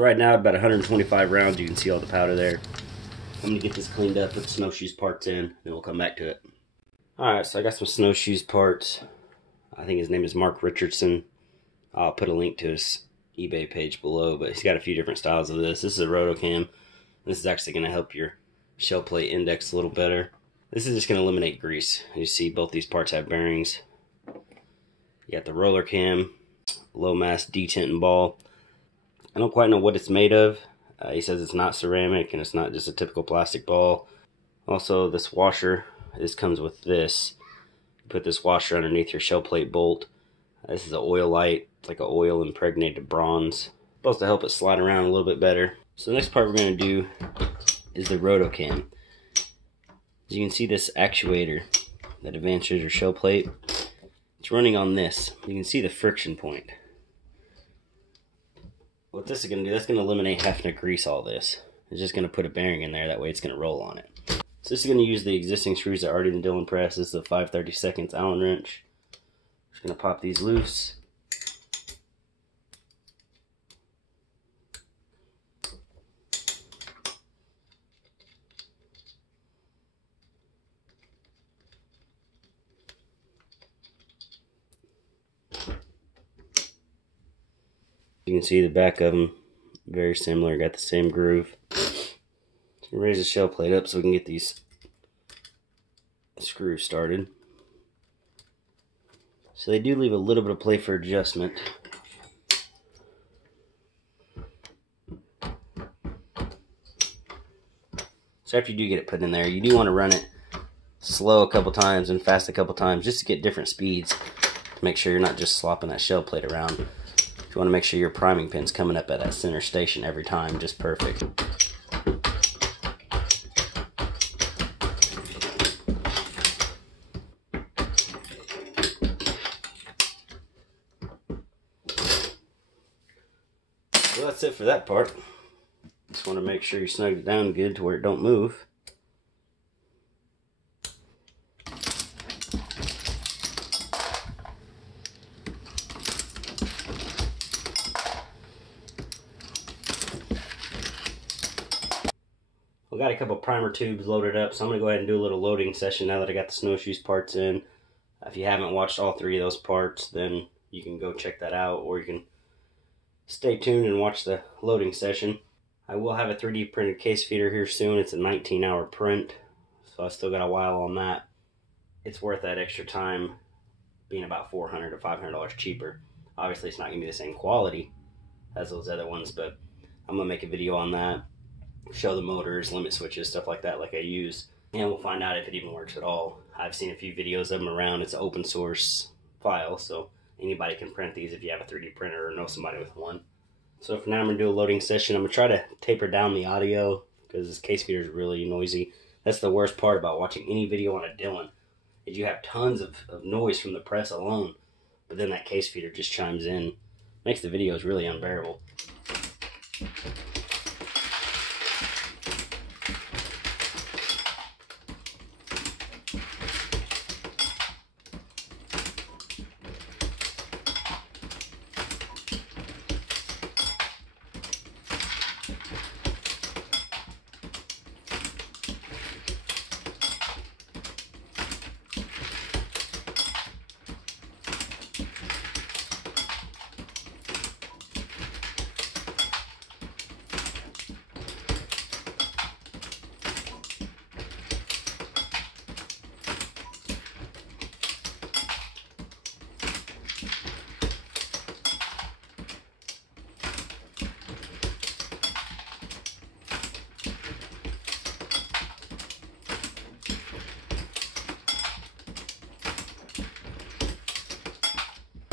So right now, about 125 rounds. You can see all the powder there. I'm going to get this cleaned up, put the snowshoes parts in, then we'll come back to it. Alright, so I got some snowshoes parts. I think his name is Mark Richardson. I'll put a link to his eBay page below, but he's got a few different styles of this. This is a rotocam. This is actually going to help your shell plate index a little better. This is just going to eliminate grease. You see both these parts have bearings. You got the roller cam, low mass detent ball. I don't quite know what it's made of. He says it's not ceramic and it's not just a typical plastic ball. Also, this washer, this comes with this. You put this washer underneath your shell plate bolt. This is an oil light. It's like an oil impregnated bronze. Supposed to help it slide around a little bit better. So the next part we're going to do is the rotocam. As you can see, this actuator that advances your shell plate, it's running on this. You can see the friction point. What this is going to do, that's going to eliminate having to grease all this. It's just going to put a bearing in there, that way it's going to roll on it. So this is going to use the existing screws that are already in the Dillon press. This is a 5/32 Allen wrench. Just going to pop these loose. You can see the back of them, very similar, got the same groove. So raise the shell plate up so we can get these screws started. So they do leave a little bit of play for adjustment. So after you do get it put in there, you do want to run it slow a couple times and fast a couple times just to get different speeds to make sure you're not just slopping that shell plate around. You want to make sure your priming pin's coming up at that center station every time, just perfect. So that's it for that part. Just want to make sure you snug it down good to where it don't move. I've got a couple primer tubes loaded up, so I'm going to go ahead and do a little loading session now that I got the snowshoes parts in. If you haven't watched all three of those parts, then you can go check that out, or you can stay tuned and watch the loading session. I will have a 3D printed case feeder here soon. It's a 19-hour print, so I still got a while on that. It's worth that extra time, being about $400 to $500 cheaper. Obviously, it's not going to be the same quality as those other ones, but I'm going to make a video on that. Show the motors, limit switches, stuff like that like I use. And we'll find out if it even works at all. I've seen a few videos of them around. It's an open source file, so anybody can print these if you have a 3D printer or know somebody with one. So for now, I'm going to do a loading session. I'm going to try to taper down the audio because this case feeder is really noisy. That's the worst part about watching any video on a Dillon, is you have tons of noise from the press alone, but then that case feeder just chimes in. Makes the videos really unbearable.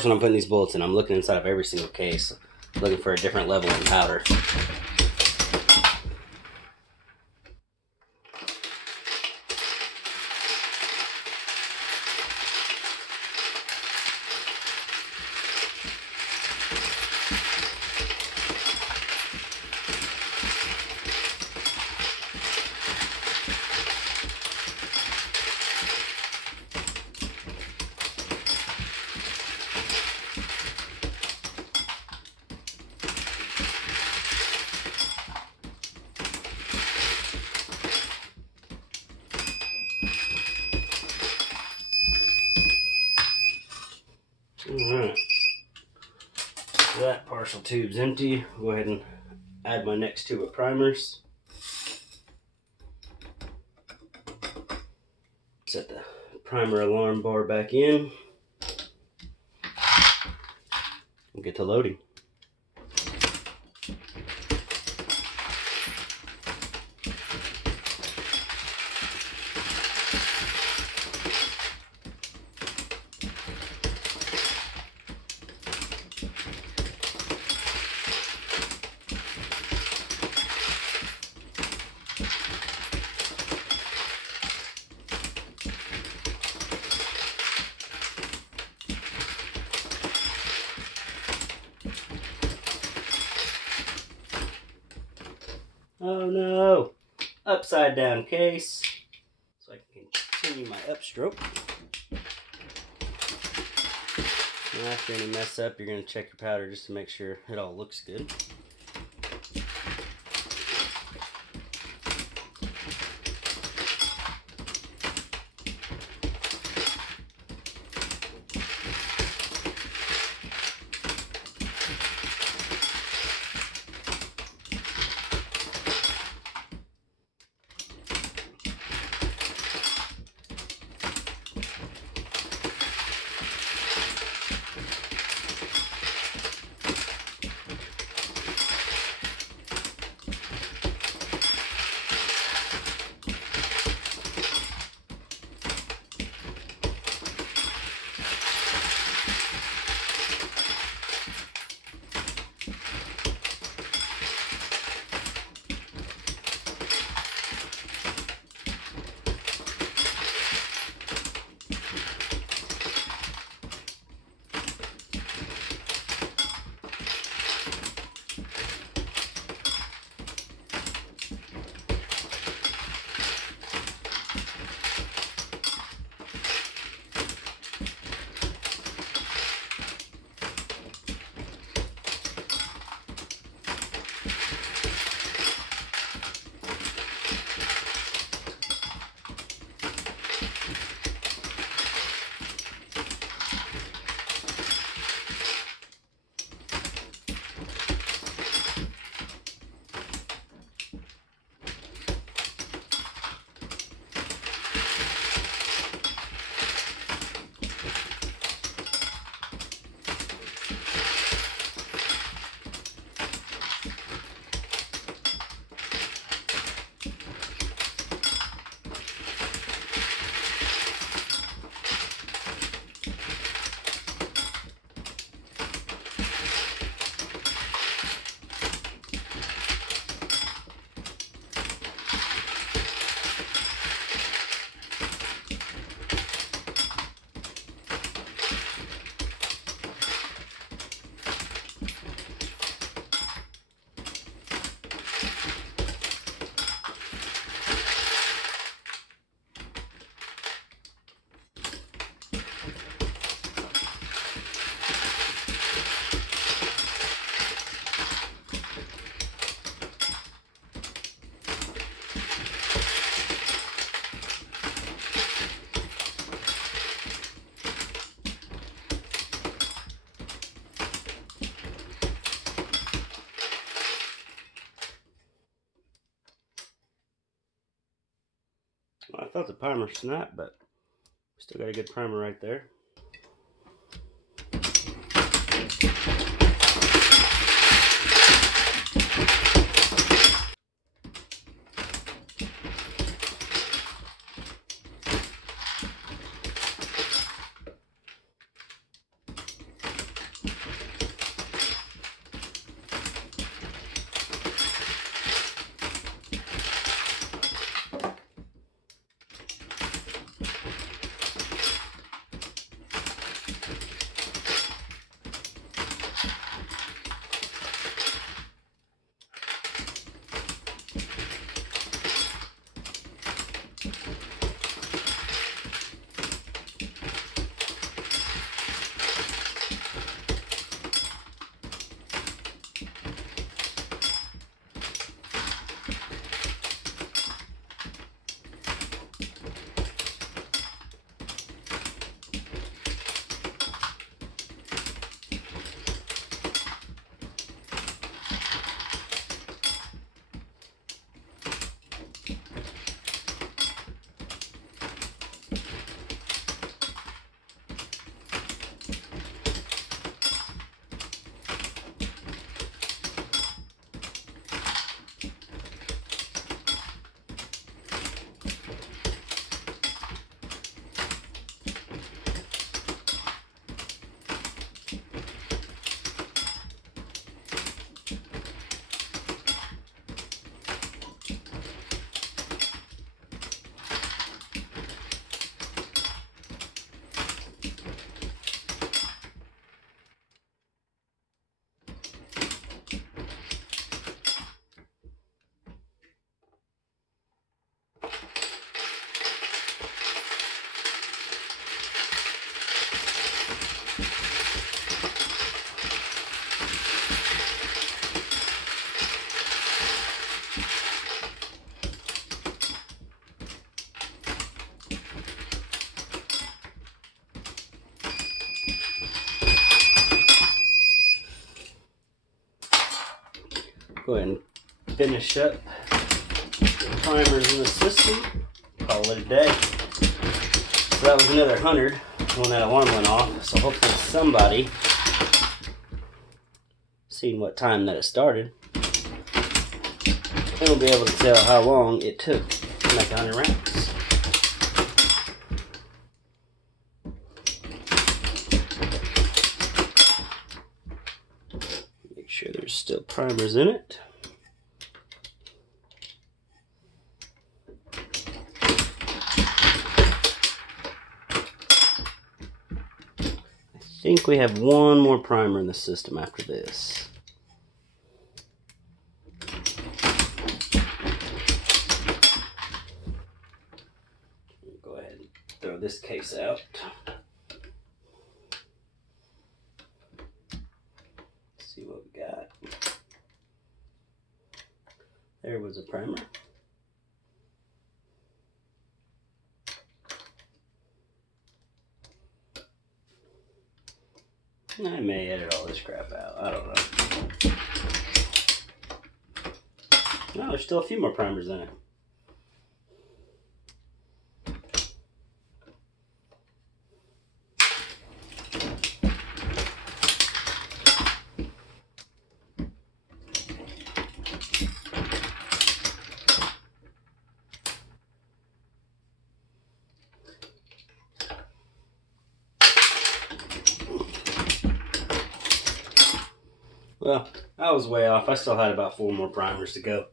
When I'm putting these bullets in, I'm looking inside of every single case, looking for a different level of powder. that partial tube's empty, I'll go ahead and add my next tube of primers. Set the primer alarm bar back in. We'll get to loading. Oh no! Upside down case. So I can continue my upstroke. And after any mess up, you're going to check your powder just to make sure it all looks good. Well, I thought the primer snapped, but still got a good primer right there. Go ahead and finish up the primers in the system. Call it a day. So that was another 100 when that alarm went off. So hopefully somebody seen what time that it started and will be able to tell how long it took to make 100 rounds. Make sure there's still primers in it. I think we have one more primer in the system after this. Go ahead and throw this case out. Let's see what we got. There was a primer. I may edit all this crap out. I don't know. No, there's still a few more primers in it. Well, I was way off. I still had about 4 more primers to go.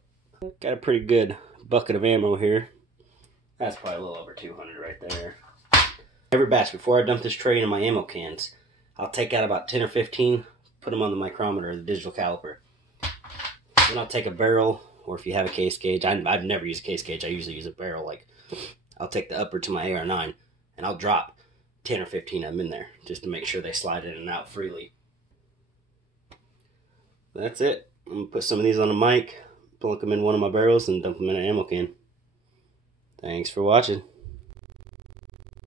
Got a pretty good bucket of ammo here. That's probably a little over 200 right there. Every batch, before I dump this tray into my ammo cans, I'll take out about 10 or 15, put them on the micrometer, the digital caliper. Then I'll take a barrel, or if you have a case gauge, I've never used a case gauge, I usually use a barrel. Like, I'll take the upper to my AR-9, and I'll drop 10 or 15 of them in there, just to make sure they slide in and out freely. That's it. I'm going to put some of these on the mic, plunk them in one of my barrels, and dump them in an ammo can. Thanks for watching.